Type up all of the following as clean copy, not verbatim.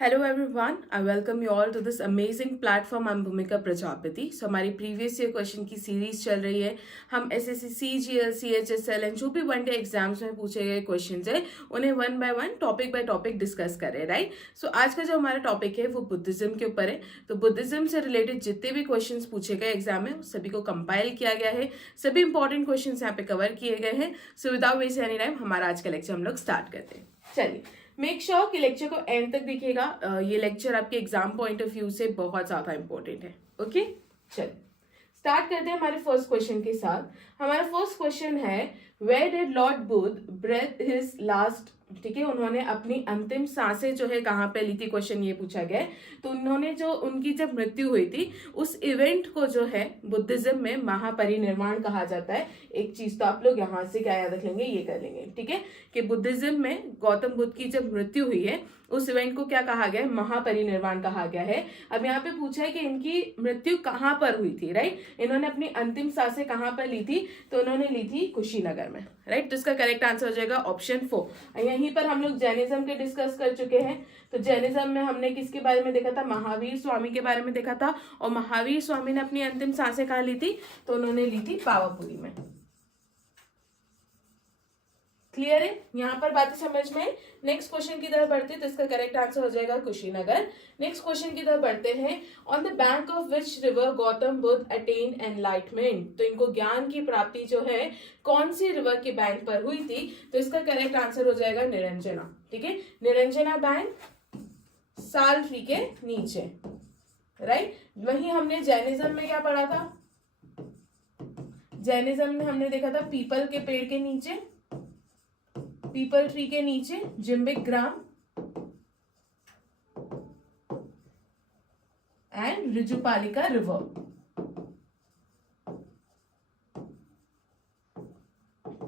Hello everyone, I welcome you all to this amazing platform. I'm Bhumika Prajapati. So हमारी previous year question की series चल रही है. हम एसएससी सीजीएल सीएचएसएल एंड जो भी वनडे एग्जाम्स में पूछे गए क्वेश्चंस है उन्हें one by one topic by topic discuss करें, राइट. सो आज का जो हमारा टॉपिक है वो बुद्धिज्म के ऊपर है. तो बुद्धिज्म से रिलेटेड जितने भी क्वेश्चंस पूछे गए एग्जाम में सभी को कंपाइल किया गया है. सभी इंपॉर्टेंट क्वेश्चन यहाँ पे कवर किए गए हैं. So without waste any time हमारा आज का लेक्चर हम लोग स्टार्ट करते हैं. चलिए, मेक श्योर कि लेक्चर को एंड तक देखिएगा. ये लेक्चर आपके एग्जाम पॉइंट ऑफ व्यू से बहुत ज्यादा इंपॉर्टेंट है. ओके, चलिए स्टार्ट करते हैं हमारे फर्स्ट क्वेश्चन के साथ. हमारा फर्स्ट क्वेश्चन है, where did lord Buddha breath his last. ठीक है, उन्होंने अपनी अंतिम सांसें जो है कहाँ पे ली थी, क्वेश्चन ये पूछा गया है. तो उन्होंने जो उनकी जब मृत्यु हुई थी उस इवेंट को जो है बुद्धिज्म में महापरिनिर्वाण कहा जाता है. एक चीज तो आप लोग यहाँ से क्या याद रख लेंगे, ये कर लेंगे. ठीक है, कि बुद्धिज्म में गौतम बुद्ध की जब मृत्यु हुई है उस इवेंट को क्या कहा गया है, महापरिनिर्वाण कहा गया है. अब यहाँ पे पूछा है कि इनकी मृत्यु कहाँ पर हुई थी, राइट. इन्होंने अपनी अंतिम सांसें कहाँ पर ली थी, तो उन्होंने ली थी कुशीनगर में, राइट. तो इसका करेक्ट आंसर हो जाएगा ऑप्शन 4. यहीं पर हम लोग जैनिज्म के डिस्कस कर चुके हैं. तो जैनिज्म में हमने किसके बारे में देखा था, महावीर स्वामी के बारे में देखा था. और महावीर स्वामी ने अपनी अंतिम सांसें कहाँ ली थी, तो उन्होंने ली थी पावापुरी में. क्लियर है, यहाँ पर बातें समझ में. नेक्स्ट क्वेश्चन की तरफ बढ़ते हैं. तो इसका करेक्ट आंसर हो जाएगा कुशीनगर. नेक्स्ट क्वेश्चन की तरफ बढ़ते हैं. On the bank of which river Gautam Buddha attend enlightenment. तो इनको ज्ञान की प्राप्ति जो है कौन सी रिवर के बैंक पर हुई थी, तो इसका करेक्ट आंसर हो जाएगा निरंजना. ठीक है, निरंजना बैंक साल ट्री के नीचे, राइट. वहीं हमने जैनिज्म में क्या पढ़ा था, जैनिज्म में हमने देखा था पीपल के पेड़ के नीचे, पीपल ट्री के नीचे जिम्बिक ग्राम एंड रिजुपालिका रिवर.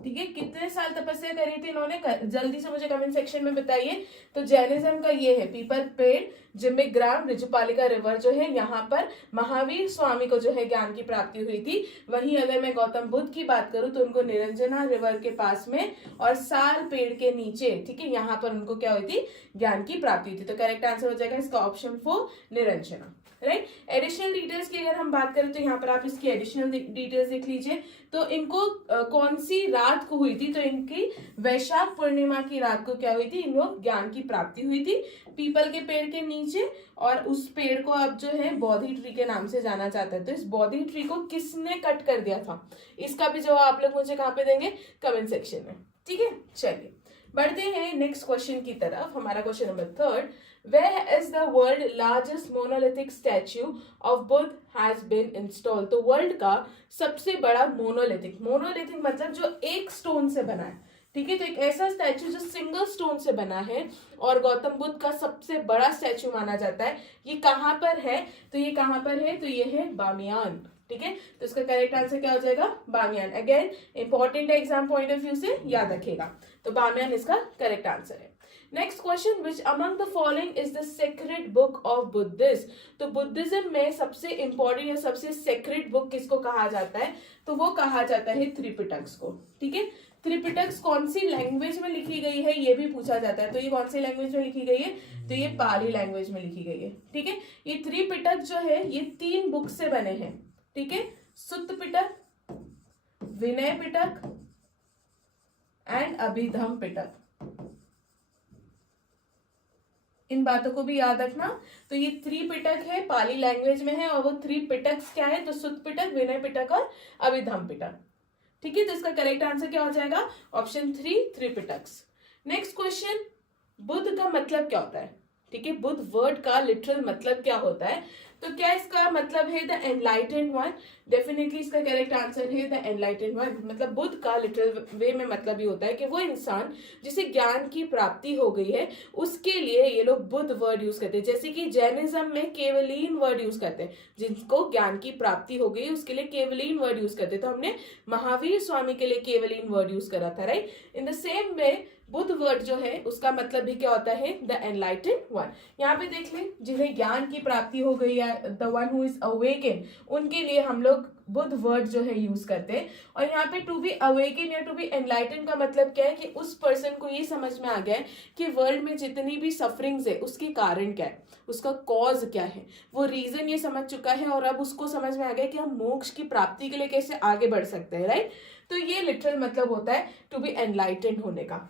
ठीक है, कितने साल तपस्या करी थी इन्होंने, जल्दी से मुझे कमेंट सेक्शन में बताइए. तो जैनिज्म का ये है पीपल पेड़, जिम्बिक ग्राम, रिजुपालिका रिवर जो है यहाँ पर महावीर स्वामी को जो है ज्ञान की प्राप्ति हुई थी. वहीं अगर मैं गौतम बुद्ध की बात करूं तो उनको निरंजना रिवर के पास में और साल पेड़ के नीचे, ठीक है, यहाँ पर उनको क्या हुई थी, ज्ञान की प्राप्ति हुई थी. तो करेक्ट आंसर हो जाएगा इसका option 4 Niranjana, right. Additional details की अगर हम बात करें तो यहाँ पर आप इसकी एडिशनल डिटेल्स देख लीजिए. तो इनको कौन सी रात को हुई थी, तो इनकी वैशाख पूर्णिमा की रात को क्या हुई थी, इनको ज्ञान की प्राप्ति हुई थी पीपल के पेड़ के नीचे. और उस पेड़ को अब जो है बोधि ट्री के नाम से जाना जाता है. तो इस बोधि ट्री को किसने कट कर दिया था, इसका भी जवाब आप लोग मुझे कहाँ पे देंगे, कमेंट सेक्शन में. ठीक है, चलिए बढ़ते हैं नेक्स्ट क्वेश्चन की तरफ. हमारा question number 3, Where is the world largest monolithic statue of Buddha has been installed. तो वर्ल्ड का सबसे बड़ा मोनोलिथिक, मोनोलिथिक मतलब जो एक स्टोन से बना है. ठीक है, तो एक ऐसा स्टैचू जो सिंगल स्टोन से बना है और गौतम बुद्ध का सबसे बड़ा स्टैचू माना जाता है. ये कहाँ पर है, तो ये कहाँ पर है, तो ये है बामियान. ठीक है, तो इसका करेक्ट आंसर क्या हो जाएगा, बामियान. अगेन इंपॉर्टेंट है एग्जाम पॉइंट ऑफ व्यू से, याद रखेगा. तो बामियान इसका करेक्ट आंसर है. Next question, which among the following is the sacred book of Buddhism. तो बुद्धिज्म में सबसे इंपॉर्टेंट या सबसे सेक्रेड बुक किसको कहा जाता है, तो वो कहा जाता है त्रिपिटक को. ठीक है, त्रिपिटक कौन सी लैंग्वेज में लिखी गई है ये भी पूछा जाता है. तो ये कौन सी लैंग्वेज में लिखी गई है, तो ये पाली लैंग्वेज में लिखी गई है. ठीक है, ये त्रिपिटक जो है ये 3 बुक से बने हैं. ठीक है, सुत्त पिटक, विनय पिटक एंड अभिधम पिटक. इन बातों को भी याद रखना. तो ये त्रिपिटक है, पाली लैंग्वेज में है, और वो 3 पिटक्स क्या है, तो सुत्त पिटक, विनय पिटक और अभिधम पिटक. ठीक है, तो इसका करेक्ट आंसर क्या हो जाएगा, ऑप्शन 3 त्रिपिटक्स. नेक्स्ट क्वेश्चन, बुद्ध का मतलब क्या होता है. ठीक है, बुद्ध वर्ड का लिटरल मतलब क्या होता है, तो क्या इसका मतलब है द एनलाइटेंड वन. डेफिनेटली इसका करेक्ट आंसर है द एनलाइटेंड वन. मतलब बुद्ध का लिटरल वे में मतलब ये होता है कि वो इंसान जिसे ज्ञान की प्राप्ति हो गई है उसके लिए ये लोग बुद्ध वर्ड यूज करते हैं. जैसे कि जैनिज्म में केवलीन वर्ड यूज करते हैं, जिनको ज्ञान की प्राप्ति हो गई उसके लिए केवलीन वर्ड यूज करते हैं. तो हमने महावीर स्वामी के लिए केवलीन वर्ड यूज करा था, right. In the same way Buddha word जो है उसका मतलब भी क्या होता है, द एनलाइटेंड वन. यहाँ पे देख लें, जिन्हें ज्ञान की प्राप्ति हो गई है, the one who is awaken, उनके लिए हम लोग बुद्ध वर्ड जो है यूज करते हैं। और यहाँ पे टू बी अवेकन या टू बी एनलाइटन का मतलब क्या है कि उस पर्सन को ये समझ में आ गया है कि वर्ल्ड में जितनी भी सफरिंग्स है उसके कारण क्या है, उसका कॉज क्या है, वो रीजन ये समझ चुका है और अब उसको समझ में आ गया कि हम मोक्ष की प्राप्ति के लिए कैसे आगे बढ़ सकते हैं, राइट। तो ये लिटरल मतलब होता है टू बी एनलाइटेंड होने का।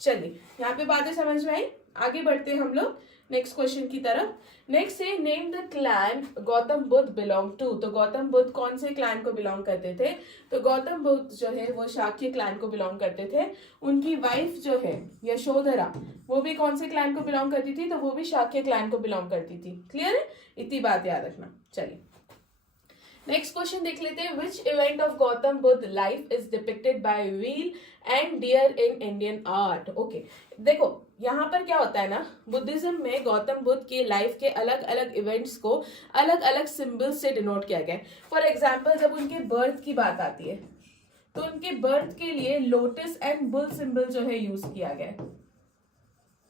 चलिए यहाँ पे बातें समझ में आई, आगे बढ़ते हैं हम लोग नेक्स्ट क्वेश्चन की तरफ। नेक्स्ट है name the clan Gautam Buddha belong to. तो गौतम बुद्ध कौन से क्लैन को बिलोंग करते थे? तो गौतम बुद्ध जो है वो शाक्य क्लैन को बिलोंग करते थे। उनकी वाइफ जो है यशोधरा वो भी कौन से क्लैन को बिलोंग करती थी? तो वो भी शाक्य क्लैन को बिलोंग करती थी। क्लियर है, इतनी बात याद रखना। चलिए नेक्स्ट क्वेश्चन देख लेते हैं। Which event of Gautam Buddha life is depicted by wheel and deer in Indian art. Okay, देखो यहाँ पर क्या होता है ना, बुद्धिज्म में गौतम बुद्ध के लाइफ के अलग अलग इवेंट्स को अलग अलग सिंबल्स से डिनोट किया गया है। फॉर एग्जाम्पल जब उनके बर्थ की बात आती है तो उनके बर्थ के लिए लोटस एंड बुल सिंबल जो है यूज किया गया है।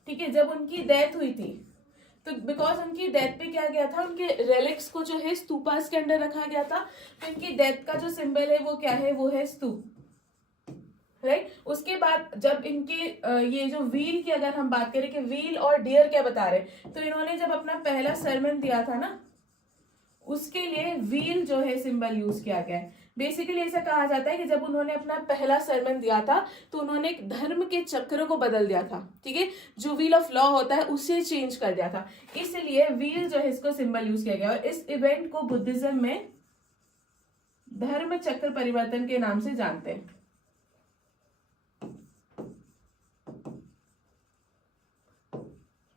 ठीक है, जब उनकी डेथ हुई थी तो बिकॉज उनकी डेथ पे क्या गया था, उनके रेलिक्स को जो है स्तूपास के अंदर रखा गया था। तो इनकी डेथ का जो सिंबल है वो क्या है, वो है स्तूप, राइट। उसके बाद जब इनके ये जो व्हील की अगर हम बात करें कि व्हील और डियर क्या बता रहे, तो इन्होंने जब अपना पहला सरमन दिया था ना उसके लिए व्हील जो है सिंबल यूज किया गया है। बेसिकली ऐसा कहा जाता है कि जब उन्होंने अपना पहला सरमन दिया था तो उन्होंने एक धर्म के चक्र को बदल दिया था। ठीक है, जो व्हील ऑफ लॉ होता है उसे चेंज कर दिया था, इसलिए व्हील जो है इसको सिंबल यूज किया गया। और इस इवेंट को बुद्धिज्म में धर्म चक्र परिवर्तन के नाम से जानते हैं।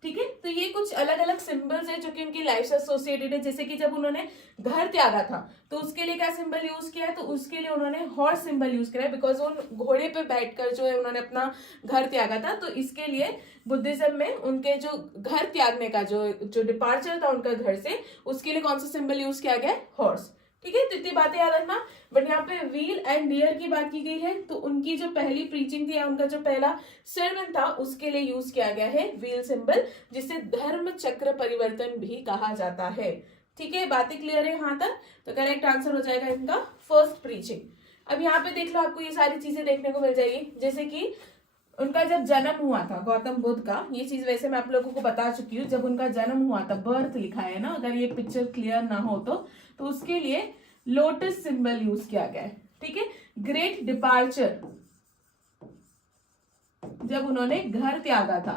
ठीक है, तो ये कुछ अलग अलग सिंबल्स है जो कि उनकी लाइफ से एसोसिएटेड है। जैसे कि जब उन्होंने घर त्यागा था तो उसके लिए क्या सिंबल यूज किया है, तो उसके लिए उन्होंने हॉर्स सिंबल यूज किया है, बिकॉज उन घोड़े पे बैठकर जो है उन्होंने अपना घर त्यागा था। तो इसके लिए बुद्धिज्म में उनके जो घर त्यागने का जो डिपार्चर था उनका घर से, उसके लिए कौन सा सिंबल यूज किया गया है, हॉर्स। ठीक है, तो इतनी बातें याद रखना। बट यहाँ पे व्हील एंड डियर की बात की गई है, तो उनकी जो पहली प्रीचिंग थी, उनका जो पहला सरमन था उसके लिए यूज किया गया है व्हील सिंबल, जिसे धर्म चक्र परिवर्तन भी कहा जाता है। ठीक है, बातें क्लियर है यहाँ तक? तो करेक्ट आंसर हो जाएगा इनका फर्स्ट प्रीचिंग। अब यहाँ पे देख लो, आपको ये सारी चीजें देखने को मिल जाएगी। जैसे कि उनका जब जन्म हुआ था गौतम बुद्ध का, ये चीज वैसे मैं आप लोगों को बता चुकी हूँ, जब उनका जन्म हुआ था, बर्थ लिखा है ना, अगर ये पिक्चर क्लियर ना हो तो उसके लिए लोटस सिंबल यूज किया गया है। ठीक है, ग्रेट डिपार्चर जब उन्होंने घर त्यागा था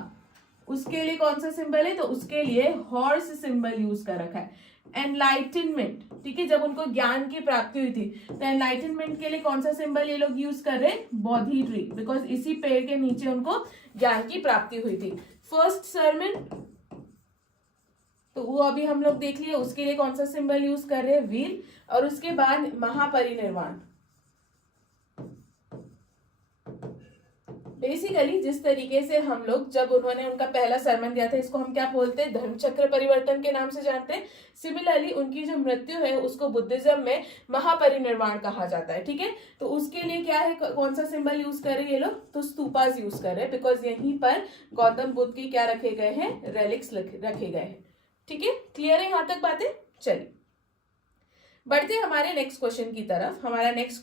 उसके लिए कौन सा सिंबल है, तो उसके लिए हॉर्स सिंबल यूज कर रखा है। एनलाइटनमेंट, ठीक है, जब उनको ज्ञान की प्राप्ति हुई थी तो एनलाइटनमेंट के लिए कौन सा सिंबल ये लोग यूज कर रहे हैं, बोधि ट्री, बिकॉज इसी पेड़ के नीचे उनको ज्ञान की प्राप्ति हुई थी। फर्स्ट सरमन तो वो अभी हम लोग देख लिए, उसके लिए कौन सा सिंबल यूज कर रहे हैं, व्हील। और उसके बाद महापरिनिर्वाण, बेसिकली जिस तरीके से हम लोग जब उन्होंने उनका पहला सरमन दिया था, इसको हम क्या बोलते हैं, धर्मचक्र परिवर्तन के नाम से जानते हैं। सिमिलरली उनकी जो मृत्यु है उसको बुद्धिज्म में महापरिनिर्वाण कहा जाता है। ठीक है, तो उसके लिए क्या है, कौन सा सिंबल यूज कर रहे हैं ये लोग, तो स्तूपास यूज कर रहे हैं, बिकॉज यहीं पर गौतम बुद्ध के क्या रखे गए हैं, रेलिक्स रखे गए हैं। ठीक है, क्लियर है यहाँ तक बातें? चलिए बढ़ते हमारे नेक्स्ट क्वेश्चन की तरफ। हमारा नेक्स्ट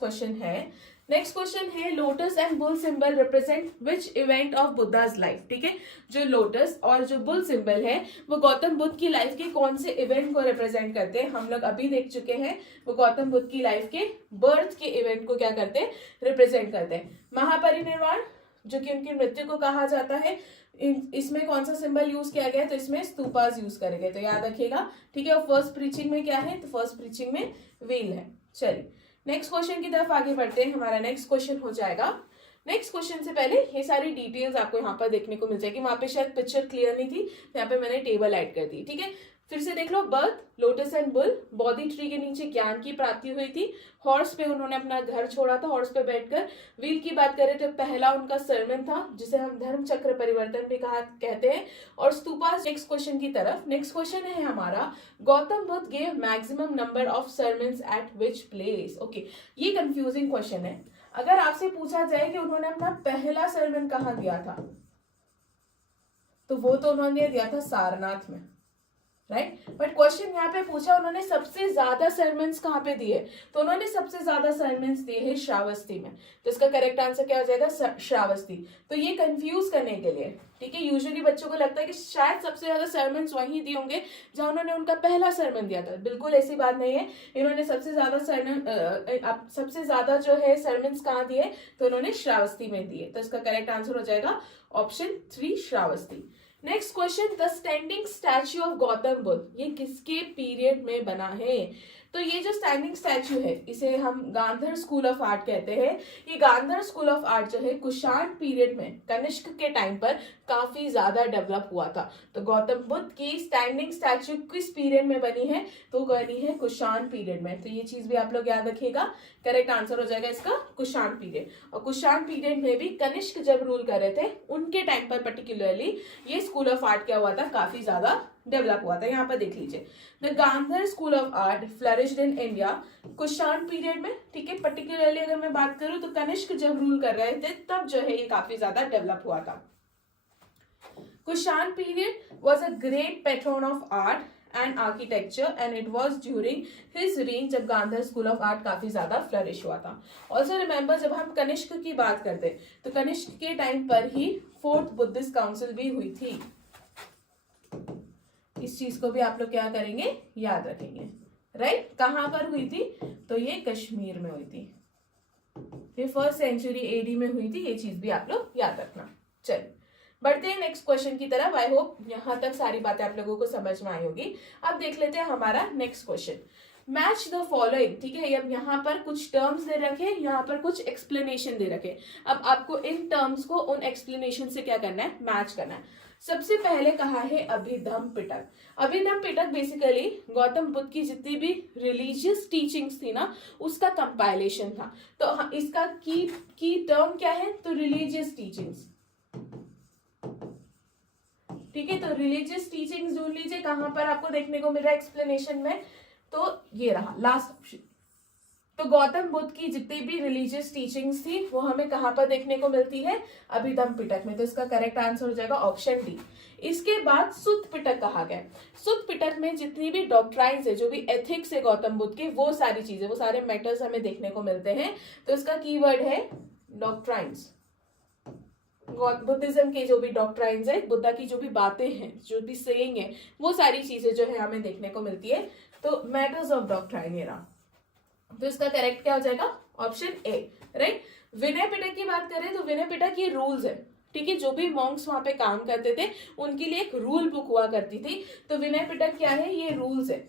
क्वेश्चन है lotus and bull symbol represent which event of Buddha's life. ठीक है, जो लोटस और जो बुल सिंबल है वो गौतम बुद्ध की लाइफ के कौन से इवेंट को रिप्रेजेंट करते हैं, हम लोग अभी देख चुके हैं। वो गौतम बुद्ध की लाइफ के बर्थ के इवेंट को क्या करते हैं, रिप्रेजेंट करते हैं। महापरिनिर्वाण जो कि उनकी मृत्यु को कहा जाता है, इसमें कौन सा सिंबल यूज किया गया है, तो इसमें स्तूपास यूज करेंगे, तो याद रखिएगा। ठीक है, और फर्स्ट प्रीचिंग में क्या है, तो फर्स्ट प्रीचिंग में व्हील है। चलिए नेक्स्ट क्वेश्चन की तरफ आगे बढ़ते हैं। हमारा नेक्स्ट क्वेश्चन हो जाएगा, नेक्स्ट क्वेश्चन से पहले ये सारी डिटेल्स आपको यहाँ पर देखने को मिल जाएगी। वहां पे शायद पिक्चर क्लियर नहीं थी, यहाँ पे मैंने टेबल ऐड कर दी। ठीक है, फिर से देख लो, birth, lotus and bull, Bodhi tree के नीचे ज्ञान की प्राप्ति हुई थी, हॉर्स पे उन्होंने अपना घर छोड़ा था, हॉर्स पे बैठकर। व्हील की बात करें तो पहला उनका सरमन था जिसे हम धर्म चक्र परिवर्तन भी कहते हैं। और स्तूपास नेक्स्ट क्वेश्चन की तरफ। नेक्स्ट क्वेश्चन है हमारा, Gautam Buddha gave maximum number of sermons eight which place. Okay, ये कंफ्यूजिंग क्वेश्चन है। अगर आपसे पूछा जाए कि उन्होंने अपना पहला सरमन कहाँ दिया था, तो वो तो उन्होंने दिया था सारनाथ में। राइट। बट क्वेश्चन यहाँ पे पूछा उन्होंने सबसे ज्यादा सरमन्स कहाँ पे दिए, तो उन्होंने सबसे ज्यादा सरमन्स दिए हैं श्रावस्ती में, तो इसका करेक्ट आंसर क्या हो जाएगा, श्रावस्ती। तो ये कंफ्यूज करने के लिए, ठीक है, यूजुअली बच्चों को लगता है कि शायद सबसे ज्यादा सरमन्स वहीं दिए होंगे जहां उन्होंने उनका पहला सरमन दिया था, बिल्कुल ऐसी बात नहीं है। इन्होंने सबसे ज्यादा जो है सरमन्स कहाँ दिए, तो उन्होंने श्रावस्ती में दिए, तो इसका करेक्ट आंसर हो जाएगा option 3 Shravasti. Next question, the standing statue of Gautam Buddha, ये किसके पीरियड में बना है, तो ये जो स्टैंडिंग स्टैच्यू है इसे हम गांधर स्कूल ऑफ आर्ट कहते हैं। ये गांधर स्कूल ऑफ आर्ट जो है कुषाण पीरियड में, कनिष्क के टाइम पर काफी ज्यादा डेवलप हुआ था। तो गौतम बुद्ध की स्टैंडिंग स्टैच्यू किस पीरियड में बनी है, तो बनी है कुषाण पीरियड में, तो ये चीज भी आप लोग याद रखिएगा, करेक्ट आंसर हो जाएगा इसका कुषाण पीरियड। और कुषाण पीरियड में भी कनिष्क जब रूल कर रहे थे उनके टाइम पर पर्टिकुलरली ये स्कूल ऑफ आर्ट क्या हुआ था, काफी ज्यादा डेवलप हुआ था। यहाँ पर देख लीजिए, the Gandhara school of art flourished in India Kushan period में, ठीक है, पर्टिकुलरली अगर मैं बात करूं तो कनिष्क जब रूल कर रहे थे तब जो है ये काफी ज्यादा डेवलप हुआ था। Kushan period was a great pattern of art and architecture and it was during his rain जब गांधर स्कूल ऑफ आर्ट काफी ज्यादा फ्लरिश हुआ था। ऑल्सो रिमेंबर, जब हम कनिष्क की बात करते तो कनिष्क के टाइम पर ही 4th बुद्धिस्ट काउंसिल भी हुई थी। इस चीज को भी आप लोग क्या करेंगे, याद रखेंगे, राइट। कहां पर हुई थी, तो ये कश्मीर में हुई थी, ये 1st सेंचुरी एडी में हुई थी, ये चीज भी आप लोग याद रखना। चलिए बढ़ते हैं नेक्स्ट क्वेश्चन की तरफ। आई होप यहां तक सारी बातें आप लोगों को समझ में आई होगी। अब देख लेते हैं हमारा next question, match the following, ठीक है। अब यहाँ पर कुछ टर्म्स दे रखे, यहाँ पर कुछ एक्सप्लेनेशन दे रखे। अब आपको इन टर्म्स को उन एक्सप्लेनेशन से क्या करना है, मैच करना है। सबसे पहले कहा है अभिधम पिटक। अभिधम पिटक बेसिकली गौतम बुद्ध की जितनी भी रिलीजियस टीचिंग्स थी ना उसका कंपाइलेशन था। तो इसका की टर्म क्या है, तो रिलीजियस टीचिंग्स, ठीक है। तो रिलीजियस टीचिंग्स ढूंढ लीजिए, कहां पर आपको देखने को मिल रहा है एक्सप्लेनेशन में, तो ये रहा लास्ट ऑप्शन। तो गौतम बुद्ध की जितनी भी रिलीजियस टीचिंग्स थी वो हमें कहां पर देखने को मिलती है, अभिधम पिटक में, तो इसका करेक्ट आंसर हो जाएगा ऑप्शन डी। इसके बाद सुत्त पिटक कहा गया। सुत्त पिटक में जितनी भी डॉक्ट्राइन्स है, जो भी एथिक्स है गौतम बुद्ध के, वो सारी चीजें, वो सारे मैटर्स हमें देखने को मिलते हैं। तो इसका कीवर्ड है डॉक्ट्राइन्स। बुद्धिज्म के जो भी डॉक्ट्राइन्स है, बुद्धा की जो भी बातें हैं, जो भी सेइंग है, वो सारी चीजें जो है हमें देखने को मिलती है। तो मैटर्स ऑफ डॉक्ट्राइन ये रहा, तो इसका करेक्ट क्या हो जाएगा, option A, right. Vinaya Pitaka की बात करें तो विनय पिटक ये रूल्स है, ठीक है। जो भी मॉन्क्स वहां पे काम करते थे उनके लिए एक रूल बुक हुआ करती थी। तो विनय पिटक क्या है, ये रूल्स है।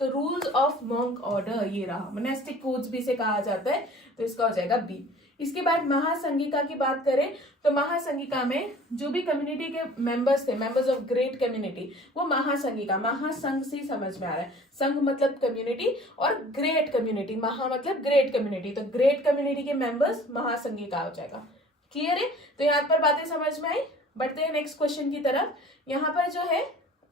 तो रूल्स ऑफ मॉन्क ऑर्डर ये रहा, मोनेस्टिक कोड्स भी इसे कहा जाता है, तो इसका हो जाएगा बी। इसके बाद महासंघिका की बात करें तो महासंघिका में जो भी कम्युनिटी के मेंबर्स थे, मेंबर्स ऑफ ग्रेट कम्युनिटी, वो महासंघिका, महासंघ से समझ में आ रहा है, संघ मतलब कम्युनिटी और ग्रेट कम्युनिटी, महा मतलब ग्रेट कम्युनिटी, तो ग्रेट कम्युनिटी के मेंबर्स महासंघिका हो जाएगा। क्लियर है, तो यहाँ पर बातें समझ में आई। बढ़ते हैं नेक्स्ट क्वेश्चन की तरफ। यहाँ पर जो है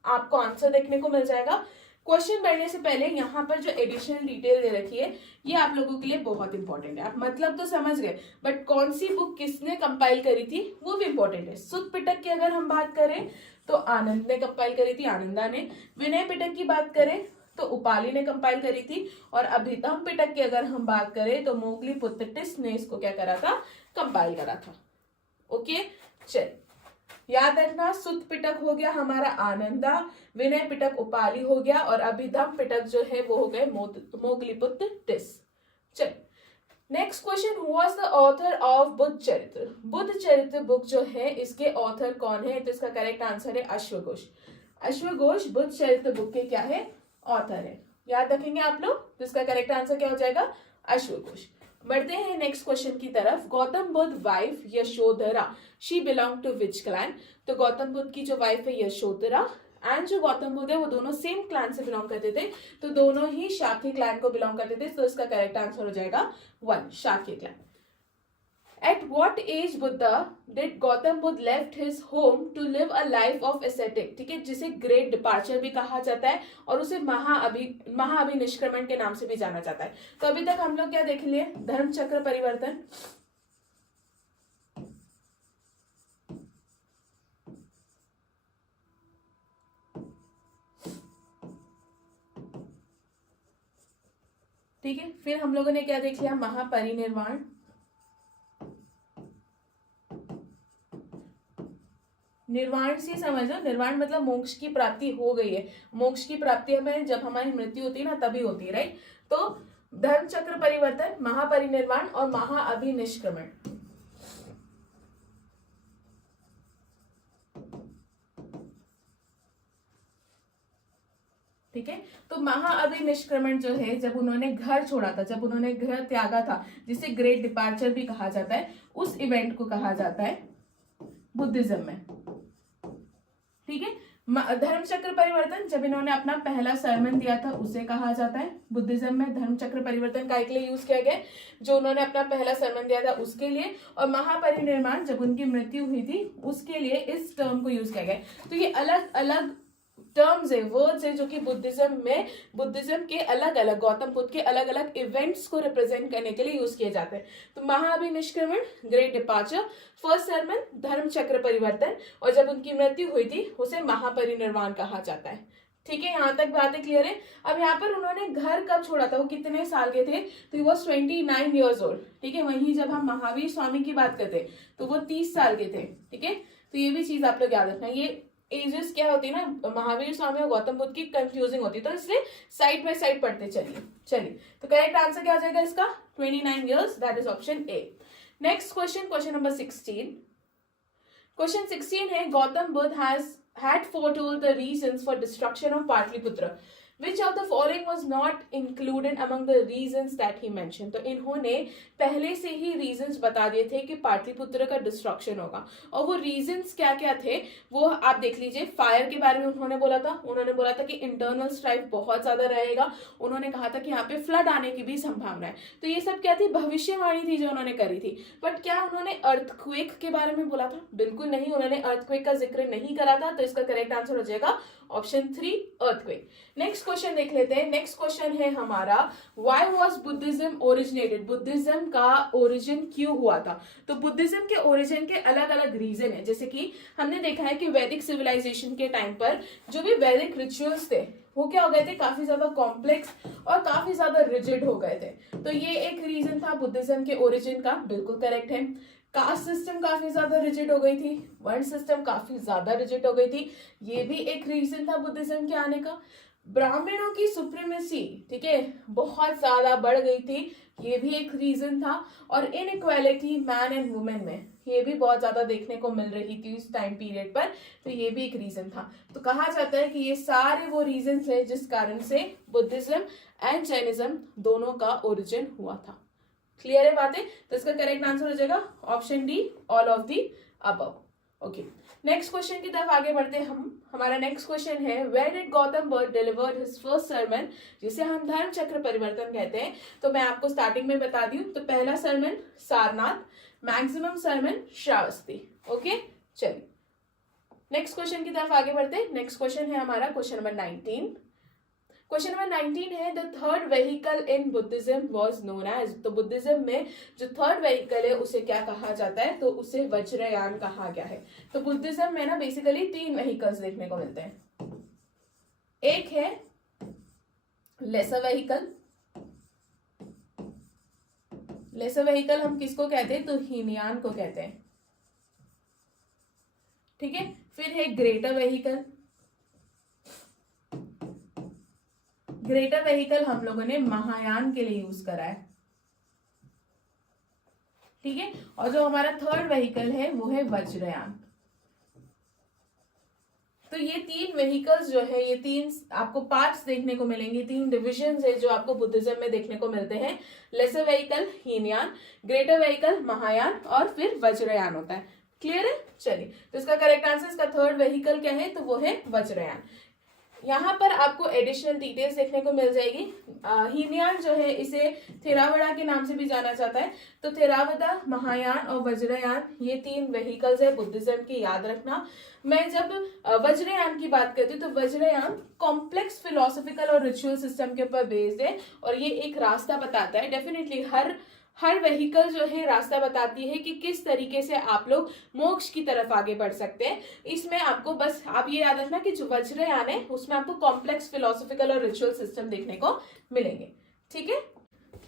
आपको आंसर देखने को मिल जाएगा। क्वेश्चन बढ़ने से पहले यहाँ पर जो एडिशनल डिटेल दे रखी है ये आप लोगों के लिए बहुत इंपॉर्टेंट है। आप मतलब तो समझ गए, बट कौन सी बुक किसने कंपाइल करी थी वो भी इंपॉर्टेंट है। सुत्त पिटक की अगर हम बात करें तो आनंद ने कंपाइल करी थी, आनंदा ने। विनय पिटक की बात करें तो उपाली ने कंपाइल करी थी, और अभिधम पिटक की अगर हम बात करें तो मोगली पुत्र टिस ने इसको क्या करा था, कंपाइल करा था। ओके, चल याद रखना, सुत्त पिटक हो गया हमारा आनंदा, विनय पिटक उपाली हो गया, और अभिधम पिटक जो है वो हो गए मोगलीपुत्र टिस। चल next question, who was the author of Buddha चरित्र। बुद्ध चरित्र बुक जो है इसके ऑथर कौन है, तो इसका करेक्ट आंसर है अश्वघोष। अश्वघोष बुद्ध चरित्र बुक के क्या है, ऑथर है। याद रखेंगे आप लोग, तो इसका करेक्ट आंसर क्या हो जाएगा, अश्वघोष। बढ़ते हैं नेक्स्ट क्वेश्चन की तरफ। Gautam Buddha wife Yashodhara, she belong to which clan. तो गौतम बुद्ध की जो वाइफ है यशोधरा एंड जो गौतम बुद्ध है वो दोनों सेम क्लैन से बिलोंग करते थे, तो दोनों ही शाक्य क्लैन को बिलोंग करते थे, तो इसका करेक्ट आंसर हो जाएगा 1, Shakya clan. At what age Buddha did Gautam Buddha left his home to live a life of ascetic, ठीक है, जिसे ग्रेट डिपार्चर भी कहा जाता है और उसे महाअभिनिष्क्रमण के नाम से भी जाना जाता है। तो अभी तक हम लोग क्या देख लिए, धर्म चक्र परिवर्तन, ठीक है, फिर हम लोगों ने क्या देख लिया, महापरिनिर्वाण। निर्वाण से समझो, निर्वाण मतलब मोक्ष की प्राप्ति हो गई है। मोक्ष की प्राप्ति हमें जब हमारी मृत्यु होती है ना तभी होती है, राइट। तो धर्म चक्र परिवर्तन, महापरिनिर्वाण और महाअभिनिष्क्रमण। ठीक है, तो महाअभिनिष्क्रमण जो है, जब उन्होंने घर छोड़ा था, जब उन्होंने घर त्यागा था, जिसे ग्रेट डिपार्चर भी कहा जाता है, उस इवेंट को कहा जाता है बुद्धिज्म में। ठीक है, धर्म चक्र परिवर्तन, जब इन्होंने अपना पहला सरमन दिया था, उसे कहा जाता है बुद्धिज्म में। धर्म चक्र परिवर्तन का के लिए यूज किया गया, जो उन्होंने अपना पहला सरमन दिया था उसके लिए। और महापरिनिर्वाण, जब उनकी मृत्यु हुई थी, उसके लिए इस टर्म को यूज किया गया। तो ये अलग अलग टर्म्स है, वर्ड्स है, जो कि बुद्धिज्म में, बुद्धिज्म के अलग अलग, गौतम बुद्ध के अलग अलग इवेंट्स को रिप्रेजेंट करने के लिए यूज किए जाते हैं। तो महाअभिनिष्क्रमण, ग्रेट डिपार्चर, फर्स्ट सरमन, धर्म चक्र परिवर्तन, और जब उनकी मृत्यु हुई थी उसे महापरिनिर्वाण कहा जाता है। ठीक है, यहाँ तक बातें क्लियर है। अब यहाँ पर उन्होंने घर कब छोड़ा था, वो कितने साल के थे, तो ही वॉज 29 years old। ठीक है, वहीं जब हम महावीर स्वामी की बात करते तो वो 30 साल के थे। ठीक है, तो ये भी चीज आप लोग याद रखना, ये एजेस क्या होती है ना, महावीर स्वामी और गौतम बुद्ध की कंफ्यूजिंग होती है, तो इसलिए साइड बाय साइड पढ़ते चलिए। तो करेक्ट आंसर क्या हो जाएगा इसका, 29 years, that is option A. Next question, question number 16। Question 16 है, Gautam Buddha had foretold the reasons for destruction of Patliputra. Which of the following was not included among the reasons that he mentioned? तो इन्होंने पहले से ही reasons बता दिए थे कि पाटलिपुत्र का डिस्ट्रक्शन होगा, और वो reasons क्या क्या थे वो आप देख लीजिए। फायर के बारे में उन्होंने बोला था कि इंटरनल स्ट्राइफ बहुत ज्यादा रहेगा। उन्होंने कहा था कि यहाँ पे फ्लड आने की भी संभावना है। तो ये सब क्या थी, भविष्यवाणी थी जो उन्होंने करी थी। बट क्या उन्होंने अर्थक्वेक के बारे में बोला था? बिल्कुल नहीं, उन्होंने अर्थक्वेक का जिक्र नहीं करा था। तो इसका करेक्ट आंसर हो जाएगा ऑप्शन 3, अर्थक्वेक। नेक्स्ट क्वेश्चन देख लेते हैं। नेक्स्ट क्वेश्चन है हमारा, why was Buddhism originated? Buddhism का ओरिजिन क्यों हुआ था? तो बुद्धिज्म के ओरिजिन के अलग अलग रीजन है। जैसे कि हमने देखा है कि वैदिक सिविलाइजेशन के टाइम पर जो भी वैदिक रिचुअल्स थे वो क्या हो गए थे, काफी ज्यादा कॉम्प्लेक्स और काफी ज्यादा रिजिड हो गए थे। तो ये एक रीजन था बुद्धिज्म के ओरिजिन का, बिल्कुल करेक्ट है। कास्ट सिस्टम काफी ज्यादा रिजिड हो गई थी, वर्ण सिस्टम काफी ज्यादा रिजिड हो गई थी, ये भी एक रीजन था बुद्धिज्म के आने का। ब्राह्मणों की सुप्रीमेसी, ठीक है, बहुत ज्यादा बढ़ गई थी, ये भी एक रीजन था। और इनइक्वालिटी मैन एंड वुमेन में ये भी बहुत ज्यादा देखने को मिल रही थी उस टाइम पीरियड पर, तो ये भी एक रीजन था। तो कहा जाता है कि ये सारे वो रीजन है जिस कारण से बुद्धिज्म एंड जैनिज्म दोनों का ओरिजिन हुआ था। क्लियर है बातें? तो इसका करेक्ट आंसर हो जाएगा option D, all of the above. Okay, next question की तरफ आगे बढ़ते हैं हम। हमारा नेक्स्ट क्वेश्चन है, where did Gautam Buddha delivered his first sermon, जिसे हम धर्म चक्र परिवर्तन कहते हैं। तो मैं आपको स्टार्टिंग में बता दी हूँ। तो पहला सरमन सारनाथ, मैक्सिमम सरमन श्रावस्ती। ओके, चलिए नेक्स्ट क्वेश्चन की तरफ आगे बढ़ते हैं। नेक्स्ट क्वेश्चन है हमारा क्वेश्चन नंबर 19। क्वेश्चन नंबर 19 है, the third vehicle in Buddhism was known as. तो बुद्धिज्म में जो थर्ड व्हीकल है उसे क्या कहा जाता है? तो उसे वज्रयान कहा गया है। तो बुद्धिज्म में ना बेसिकली 3 व्हीकल्स देखने को मिलते हैं। एक है लेसर व्हीकल, लेसर व्हीकल हम किसको कहते हैं? तो हीनयान को कहते हैं। ठीक है, फिर है ग्रेटर व्हीकल। ग्रेटर व्हीकल हम लोगों ने महायान के लिए यूज करा है। ठीक है, और जो हमारा थर्ड व्हीकल है वो है वज्रयान। तो ये 3 व्हीकल्स जो है, ये 3 आपको पार्ट्स देखने को मिलेंगे, 3 डिविजन्स है जो आपको बुद्धिज्म में देखने को मिलते हैं। Laser vehicle Hinayana, greater vehicle Mahayana और फिर वज्रयान होता है। क्लियर है? चलिए, तो इसका करेक्ट आंसर, इसका थर्ड व्हीकल क्या है? तो वो है वज्रयान। यहाँ पर आपको एडिशनल डिटेल्स देखने को मिल जाएगी। हीनयान जो है इसे थेरावड़ा के नाम से भी जाना जाता है। तो थेरावदा, महायान और वज्रयान ये 3 व्हीकल्स है बुद्धिज्म की, याद रखना। मैं जब वज्रयान की बात करती हूँ तो वज्रयान कॉम्प्लेक्स फिलोसॉफिकल और रिचुअल सिस्टम के ऊपर बेस्ड है, और ये एक रास्ता बताता है। डेफिनेटली हर व्हीकल जो है रास्ता बताती है कि किस तरीके से आप लोग मोक्ष की तरफ आगे बढ़ सकते हैं। इसमें आपको बस आप ये याद रखना कि जो वज्रयान है उसमें आपको कॉम्प्लेक्स फिलोसॉफिकल और रिचुअल सिस्टम देखने को मिलेंगे। ठीक है,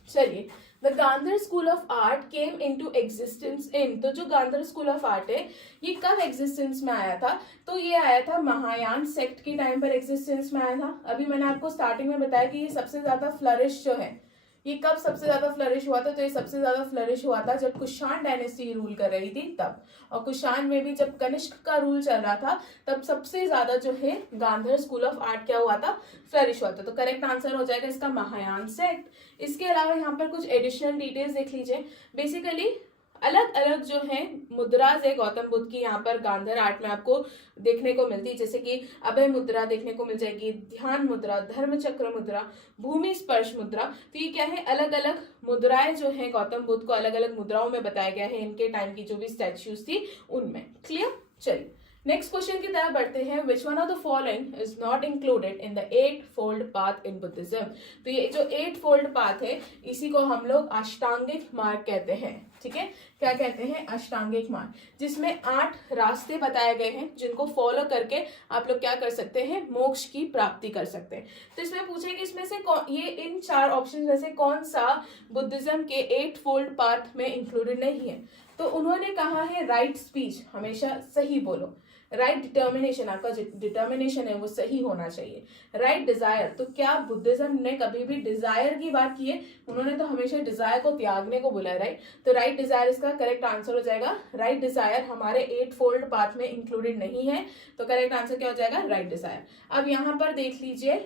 चलिए, the Gandhara school of art came into existence in, तो जो गांधर स्कूल ऑफ आर्ट है ये कब एग्जिस्टेंस में आया था? तो ये आया था महायान सेक्ट के टाइम पर एग्जिस्टेंस में आया था। अभी मैंने आपको स्टार्टिंग में बताया कि ये सबसे ज्यादा फ्लरिश जो है, ये कब सबसे ज्यादा फ्लरिश हुआ था? तो ये सबसे ज्यादा फ्लरिश हुआ था जब कुषाण डायनेस्टी रूल कर रही थी तब, और कुषाण में भी जब कनिष्क का रूल चल रहा था तब सबसे ज्यादा जो है गांधर स्कूल ऑफ आर्ट क्या हुआ था? फ्लरिश हुआ था। तो करेक्ट आंसर हो जाएगा इसका महायान सेक्ट। इसके अलावा यहाँ पर कुछ एडिशनल डिटेल्स देख लीजिए। बेसिकली अलग अलग जो है मुद्राज है गौतम बुद्ध की यहाँ पर गांधर आर्ट में आपको देखने को मिलती है, जैसे कि अभय मुद्रा देखने को मिल जाएगी, ध्यान मुद्रा, धर्म चक्र मुद्रा, भूमि स्पर्श मुद्रा। तो ये क्या है, अलग अलग मुद्राएं जो है गौतम बुद्ध को अलग अलग मुद्राओं में बताया गया है इनके टाइम की जो भी स्टैच्यूज थी उनमें। क्लियर? चलिए नेक्स्ट क्वेश्चन की तरफ बढ़ते हैं। Which one of the following is not included in the 8 fold path in Buddhism? तो ये जो 8 फोल्ड पाथ है इसी को हम लोग अष्टांगिक मार्ग कहते हैं। ठीक है, क्या कहते हैं? अष्टांगिक मार्ग, जिसमें 8 रास्ते बताए गए हैं जिनको फॉलो करके आप लोग क्या कर सकते हैं? मोक्ष की प्राप्ति कर सकते हैं। तो इसमें पूछे कि इसमें से ये इन 4 ऑप्शन में से कौन सा बुद्धिज्म के 8 फोल्ड पाथ में इंक्लूडेड नहीं है? तो उन्होंने कहा है राइट स्पीच, हमेशा सही बोलो। राइट डिटर्मिनेशन, आपका डिटर्मिनेशन है वो सही होना चाहिए। राइट डिजायर, तो क्या बुद्धिज्म ने कभी भी डिजायर की बात की है? उन्होंने तो हमेशा डिजायर को त्यागने को बोला है, राइट? तो राइट डिजायर इसका करेक्ट आंसर हो जाएगा। राइट डिजायर हमारे 8 फोल्ड पाथ में इंक्लूडेड नहीं है, तो करेक्ट आंसर क्या हो जाएगा? Right Dzire. अब यहाँ पर देख लीजिए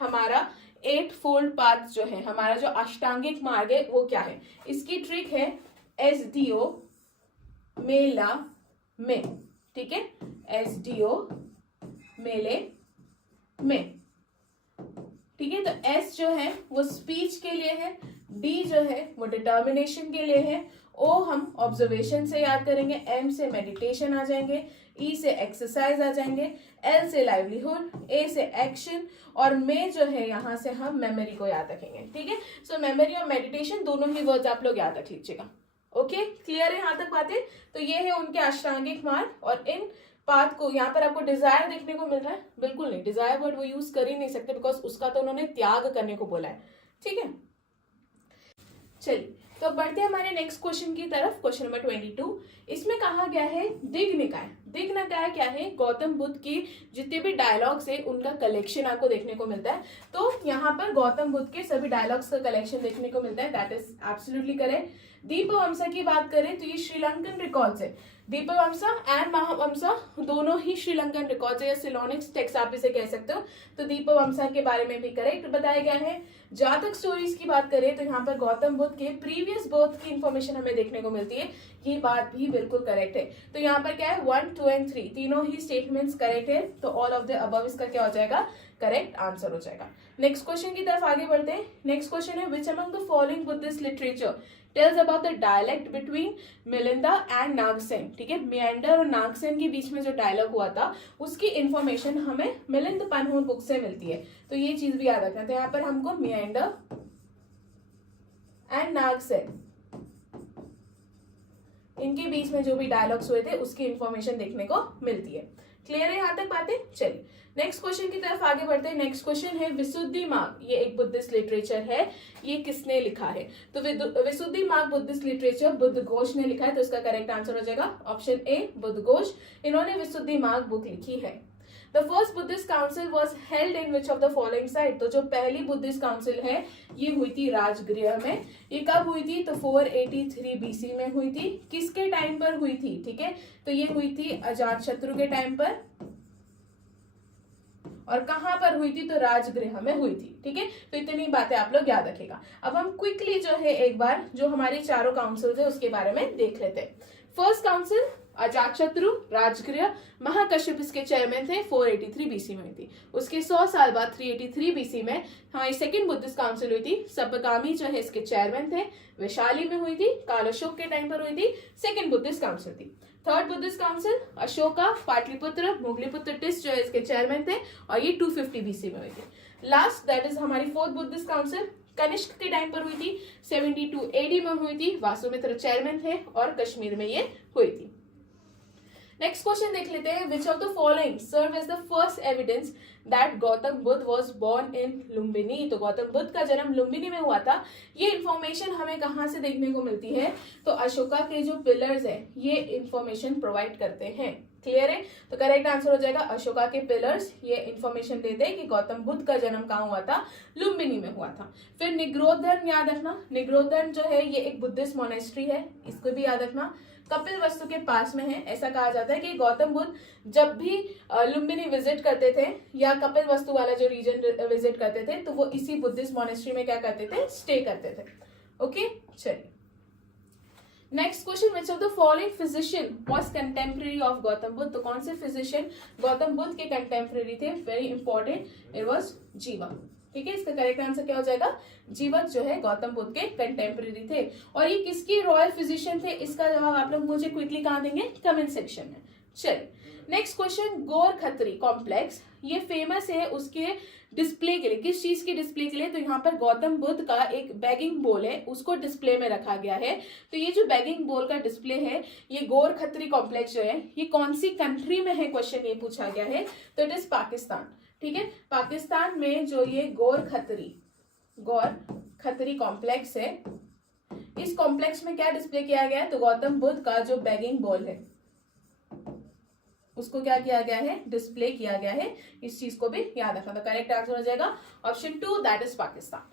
हमारा 8 फोल्ड पाथ जो है, हमारा जो अष्टांगिक मार्ग है वो क्या है? इसकी ट्रिक है SDO मेला में। ठीक है, SDO मेले में। ठीक है, तो S जो है वो स्पीच के लिए है, D जो है वो डिटर्मिनेशन के लिए है, O हम ऑब्जर्वेशन से याद करेंगे, M से मेडिटेशन आ जाएंगे, E से एक्सरसाइज आ जाएंगे, L से लाइवलीहुड, A से एक्शन, और में जो है यहाँ से हम मेमोरी को याद रखेंगे। ठीक है, सो मेमोरी और मेडिटेशन दोनों ही वर्ड्स आप लोग याद रख लीजिएगा। ओके, क्लियर है यहाँ तक बातें? तो ये है उनके अष्टांगिक मार्ग, और इन पाथ को यहाँ पर आपको डिजायर देखने को मिल रहा है? बिल्कुल नहीं, डिजायर वर्ड वो यूज कर ही नहीं सकते, बिकॉज उसका तो उन्होंने त्याग करने को बोला है। ठीक है, चलिए तो बढ़ते हैं हमारे नेक्स्ट क्वेश्चन की तरफ। क्वेश्चन नंबर 22, इसमें कहा गया है दिग् निकाय। दिग् निकाय क्या है? गौतम बुद्ध की जितने भी डायलॉग्स है उनका कलेक्शन आपको देखने को मिलता है। तो यहाँ पर गौतम बुद्ध के सभी डायलॉग्स का कलेक्शन देखने को मिलता है, that is absolutely correct. Dipavamsa की बात करें तो ये श्रीलंकन रिकॉर्ड्स है। दीपवंसा एंड महावंसा दोनों ही श्रीलंकन रिकॉर्ड्स है, या सिलोनिक्स टेक्स्ट आप इसे कह सकते हो। तो दीपवंसा के बारे में भी करेक्ट बताया गया है। जातक स्टोरीज की बात करें तो यहाँ पर गौतम बुद्ध के प्रीवियस बर्थ की इंफॉर्मेशन हमें देखने को मिलती है, ये बात भी बिल्कुल करेक्ट है। तो यहाँ पर क्या है, 1, 2 एंड 3 तीनों ही स्टेटमेंट्स करेक्ट है, तो ऑल ऑफ द अबव इसका क्या हो जाएगा? करेक्ट आंसर हो जाएगा। नेक्स्ट क्वेश्चन की तरफ आगे बढ़ते हैं। नेक्स्ट क्वेश्चन है which among the following Buddhist literature tells about the dialect between Milinda and Nagasena? ठीक है, मियांडर और नागसेन के बीच में जो डायलॉग हुआ था उसकी इंफॉर्मेशन हमें मिलिंद पनहुन बुक से मिलती है, तो ये चीज भी याद रखना। तो यहाँ पर हमको मियांडर एंड नागसेन इनके बीच में जो भी डायलॉग्स हुए थे उसकी इंफॉर्मेशन देखने को मिलती है। क्लियर है यहाँ तक बातें? चलिए नेक्स्ट क्वेश्चन की तरफ आगे बढ़ते हैं। नेक्स्ट क्वेश्चन है विशुद्धि मार्ग, ये एक बुद्धिस्ट लिटरेचर है, ये किसने लिखा है? तो विशुद्धि मार्ग बुद्धिस्ट लिटरेचर बुद्ध घोष ने लिखा है, तो इसका करेक्ट आंसर हो जाएगा ऑप्शन ए बुद्ध घोष। इन्होंने विशुद्धि मार्ग बुक लिखी है। The first Buddhist council was held in which of the following site? तो जो पहली बुद्धिस्ट काउंसिल है ये हुई थी राजगृह में। ये कब हुई थी? तो 483 BC में हुई थी। किसके टाइम पर हुई थी? ठीक है, तो ये हुई थी अजातशत्रु के टाइम पर, और कहां पर हुई थी? तो राजगृह में हुई थी। ठीक है, तो इतनी बातें आप लोग याद रखेगा। अब हम क्विकली जो है एक बार जो हमारी चारों काउंसिल है उसके बारे में देख लेते हैं। फर्स्ट काउंसिल अजातशत्रु राजगृह, महाकश्यप इसके चेयरमैन थे, 483 BC में हुई थी। उसके 100 साल बाद 383 BC में हमारी सेकंड बुद्धिस्ट काउंसिल हुई थी। सब्बकामी जो है इसके चेयरमैन थे, वैशाली में हुई थी, काल अशोक के टाइम पर हुई थी, सेकंड बुद्धिस्ट काउंसिल थी। Third Buddhist council Ashoka Pataliputra Moggaliputta Tissa जो है इसके चेयरमैन थे, और ये 250 BC में हुई थी। लास्ट दैट इज हमारी फोर्थ बुद्धिस्ट काउंसिल कनिष्क के टाइम पर हुई थी, 72 AD में हुई थी, वासुमित्र चेयरमैन थे और कश्मीर में ये हुई थी। नेक्स्ट क्वेश्चन देख लेते हैं, which of the following serve as the first evidence that Gautam Buddha was born in Lumbini. तो गौतम बुद्ध का जन्म लुम्बिनी में हुआ था। ये इंफॉर्मेशन हमें कहाँ से देखने को मिलती है, तो अशोका के जो पिलर्स है ये इंफॉर्मेशन प्रोवाइड करते हैं। क्लियर है, तो करेक्ट आंसर हो जाएगा अशोका के पिलर्स ये इंफॉर्मेशन देते हैं कि गौतम बुद्ध का जन्म कहाँ हुआ था, लुम्बिनी में हुआ था। फिर निग्रोधर्म याद रखना, निग्रोधर्म जो है ये एक बुद्धिस्ट मोनेस्ट्री है, इसको भी याद रखना, कपिल वस्तु के पास में है। ऐसा कहा जाता है कि गौतम बुद्ध जब भी लुम्बिनी विजिट करते थे या कपिल वस्तु वाला जो रीजन विजिट करते थे तो वो इसी बुद्धिस्ट मोनेस्ट्री में क्या करते थे, स्टे करते थे। ओके, चलिए next question, which of the following physician was contemporary of Gautam Buddha. तो कौन से फिजिशियन गौतम बुद्ध के कंटेम्प्रेरी थे, वेरी इंपॉर्टेंट, इट वाज जीवक। ठीक है, इसका करेक्ट आंसर क्या हो जाएगा, जीवक जो है गौतम बुद्ध के कंटेम्प्रेरी थे। और ये किसके रॉयल फिजिशियन थे, इसका जवाब आप लोग मुझे क्विकली कहाँ देंगे, कमेंट सेक्शन में। चलिए नेक्स्ट क्वेश्चन, गौर खत्री कॉम्प्लेक्स ये फेमस है उसके डिस्प्ले के लिए, किस चीज के डिस्प्ले के लिए, तो यहाँ पर गौतम बुद्ध का एक बैगिंग बोल है उसको डिस्प्ले में रखा गया है। तो ये जो बैगिंग बोल का डिस्प्ले है ये गौर खत्री कॉम्प्लेक्स जो है ये कौन सी कंट्री में है, क्वेश्चन ये पूछा गया है, तो इट इज पाकिस्तान। ठीक है, पाकिस्तान में जो ये गौर खत्री कॉम्प्लेक्स है, इस कॉम्प्लेक्स में क्या डिस्प्ले किया गया है, तो गौतम बुद्ध का जो बैगिंग बोल है उसको क्या किया गया है, डिस्प्ले किया गया है। इस चीज को भी याद रखना। तो करेक्ट आंसर हो जाएगा option 2, that is Pakistan.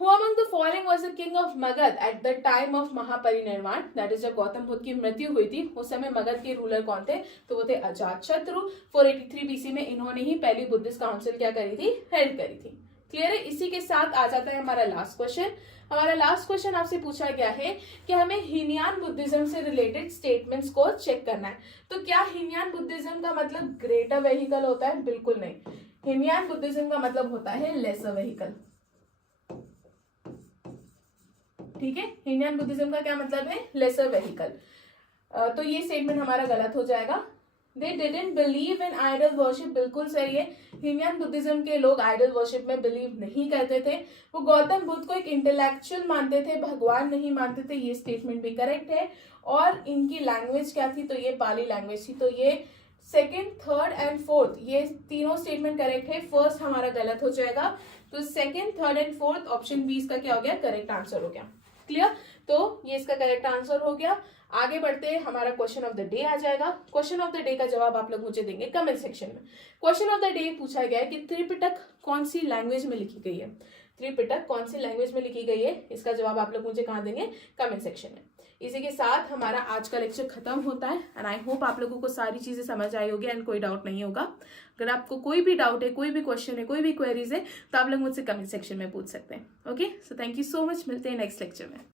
Who among the following was the king of Magध at the time of Mahaparinirvan, that is जब गौतम बुद्ध की मृत्यु हुई थी उस समय मगध के रूलर कौन थे, तो वो थे अजातशत्रु। 483 बीसी में इन्होंने ही पहली बुद्धिस्ट काउंसिल क्या करी थी, हेल्ड करी थी। क्लियर है, इसी के साथ आ जाता है हमारा लास्ट क्वेश्चन। हमारा लास्ट क्वेश्चन आपसे पूछा गया है कि हमें हीनयान बुद्धिज्म से रिलेटेड स्टेटमेंट्स को चेक करना है। तो क्या हीनयान बुद्धिज्म का मतलब ग्रेटर वेहिकल होता है, बिल्कुल नहीं। हीनयान बुद्धिज्म का मतलब होता है लेसर वेहिकल। ठीक है, हीनयान बुद्धिज्म का क्या मतलब है, लेसर वेहिकल। तो ये स्टेटमेंट हमारा गलत हो जाएगा। They didn't believe in idol worship, बिल्कुल सही है। हीनयान बुद्धिज्म के लोग आइडल वर्शिप में बिलीव नहीं करते थे, वो गौतम बुद्ध को एक इंटेलेक्चुअल मानते थे, भगवान नहीं मानते थे। ये स्टेटमेंट भी करेक्ट है। और इनकी लैंग्वेज क्या थी, तो ये पाली लैंग्वेज थी। तो ये सेकंड, थर्ड एंड फोर्थ ये तीनों स्टेटमेंट करेक्ट है। फर्स्ट हमारा गलत हो जाएगा। तो second, third and fourth option B इसका क्या हो गया, करेक्ट आंसर हो गया। क्लियर, तो ये इसका करेक्ट आंसर हो गया। आगे बढ़ते हैं, हमारा क्वेश्चन ऑफ द डे आ जाएगा। क्वेश्चन ऑफ द डे का जवाब आप लोग मुझे देंगे कमेंट सेक्शन में। क्वेश्चन ऑफ द डे पूछा गया है कि त्रिपिटक कौन सी लैंग्वेज में लिखी गई है, त्रिपिटक कौन सी लैंग्वेज में लिखी गई है, इसका जवाब आप लोग मुझे कहाँ देंगे, कमेंट सेक्शन में। इसी के साथ हमारा आज का लेक्चर खत्म होता है एंड आई होप आप लोगों को सारी चीजें समझ आई होगी एंड कोई डाउट नहीं होगा। अगर आपको कोई भी डाउट है, कोई भी क्वेश्चन है, कोई भी क्वेरीज है तो आप लोग मुझसे कमेंट सेक्शन में पूछ सकते हैं। Okay, so thank you so much, मिलते हैं नेक्स्ट लेक्चर में।